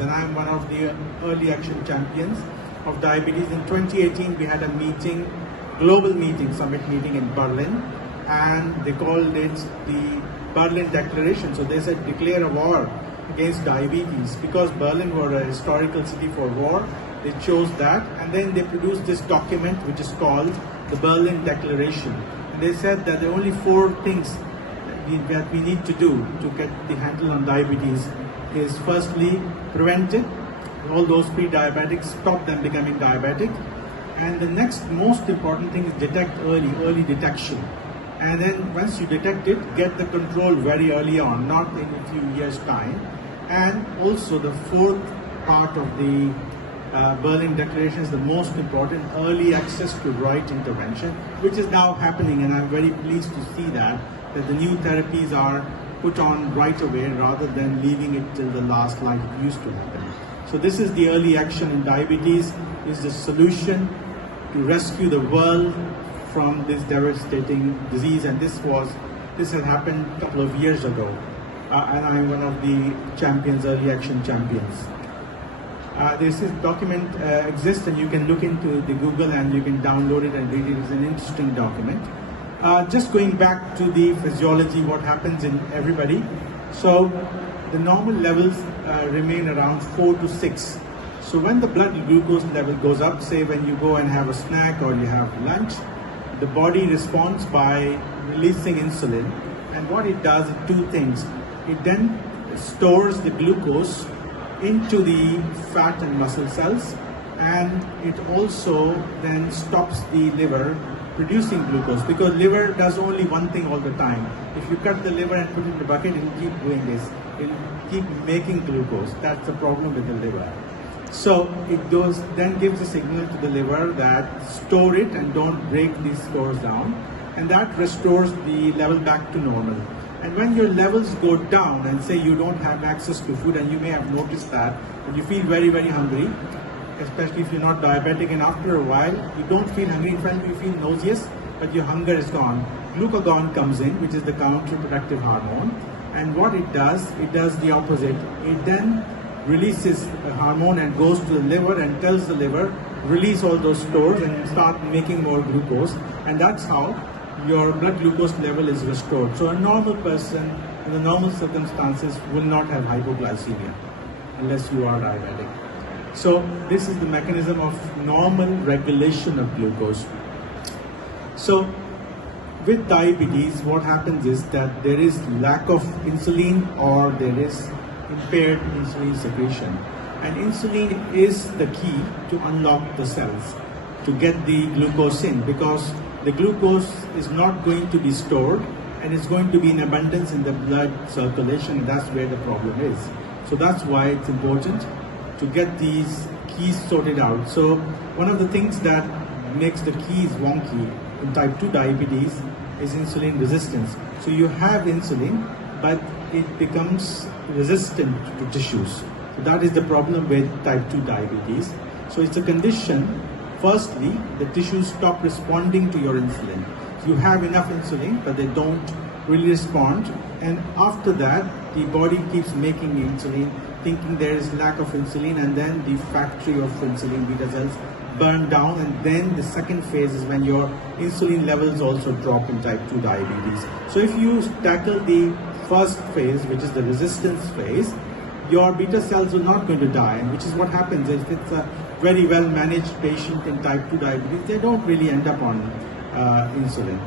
and I'm one of the early action champions of diabetes. In 2018, we had a meeting, global meeting, summit meeting in Berlin, and they called it the Berlin Declaration. So they said declare a war against diabetes. Because Berlin were a historical city for war, they chose that, and then they produced this document which is called the Berlin Declaration. And they said that there are only 4 things that we need to do to get the handle on diabetes. Is firstly, prevent it, all those pre-diabetics, stop them becoming diabetic. And the next most important thing is detect early detection. And then once you detect it, get the control very early on, not in a few years' time. And also the 4th part of the Berlin Declaration is the most important, early access to right intervention, which is now happening, and I'm very pleased to see that the new therapies are put on right away rather than leaving it till the last like it used to happen. So this is the early action in diabetes, is the solution to rescue the world from this devastating disease, and this had happened a couple of years ago, and I'm one of the champions, early action champions. This document exists, and you can look into the Google and you can download it and read it. It's an interesting document. Just going back to the physiology, what happens in everybody. So the normal levels remain around 4 to 6. So when the blood glucose level goes up, say when you go and have a snack or you have lunch, the body responds by releasing insulin. And what it does is 2 things. It then stores the glucose into the fat and muscle cells, and it also then stops the liver producing glucose, because liver does only one thing all the time. If you cut the liver and put it in the bucket, it will keep doing this. It will keep making glucose. That's the problem with the liver. So it then gives a signal to the liver that store it and don't break these stores down, and that restores the level back to normal. And when your levels go down, and say you don't have access to food, and you may have noticed that, but you feel very, very hungry, especially if you're not diabetic, and after a while you don't feel hungry, in fact you feel nauseous, but your hunger is gone. Glucagon comes in, which is the counterproductive hormone, and what it does the opposite. It then releases the hormone and goes to the liver and tells the liver, release all those stores and start making more glucose, and that's how your blood glucose level is restored. So a normal person in the normal circumstances will not have hypoglycemia unless you are diabetic. So this is the mechanism of normal regulation of glucose. So with diabetes, what happens is that there is lack of insulin, or there is impaired insulin secretion. And insulin is the key to unlock the cells, to get the glucose in, because the glucose is not going to be stored, and it's going to be in abundance in the blood circulation, and that's where the problem is. So that's why it's important to get these keys sorted out. So one of the things that makes the keys wonky in type 2 diabetes is insulin resistance. So you have insulin, but it becomes resistant to tissues. So that is the problem with type 2 diabetes. So it's a condition. Firstly, the tissues stop responding to your insulin. You have enough insulin, but they don't really respond. And after that, the body keeps making insulin, thinking there is lack of insulin, and then the factory of insulin beta cells burn down. And then the second phase is when your insulin levels also drop in type 2 diabetes. So if you tackle the first phase, which is the resistance phase, your beta cells are not going to die, and which is what happens if it's a very well managed patient in type 2 diabetes. They don't really end up on insulin.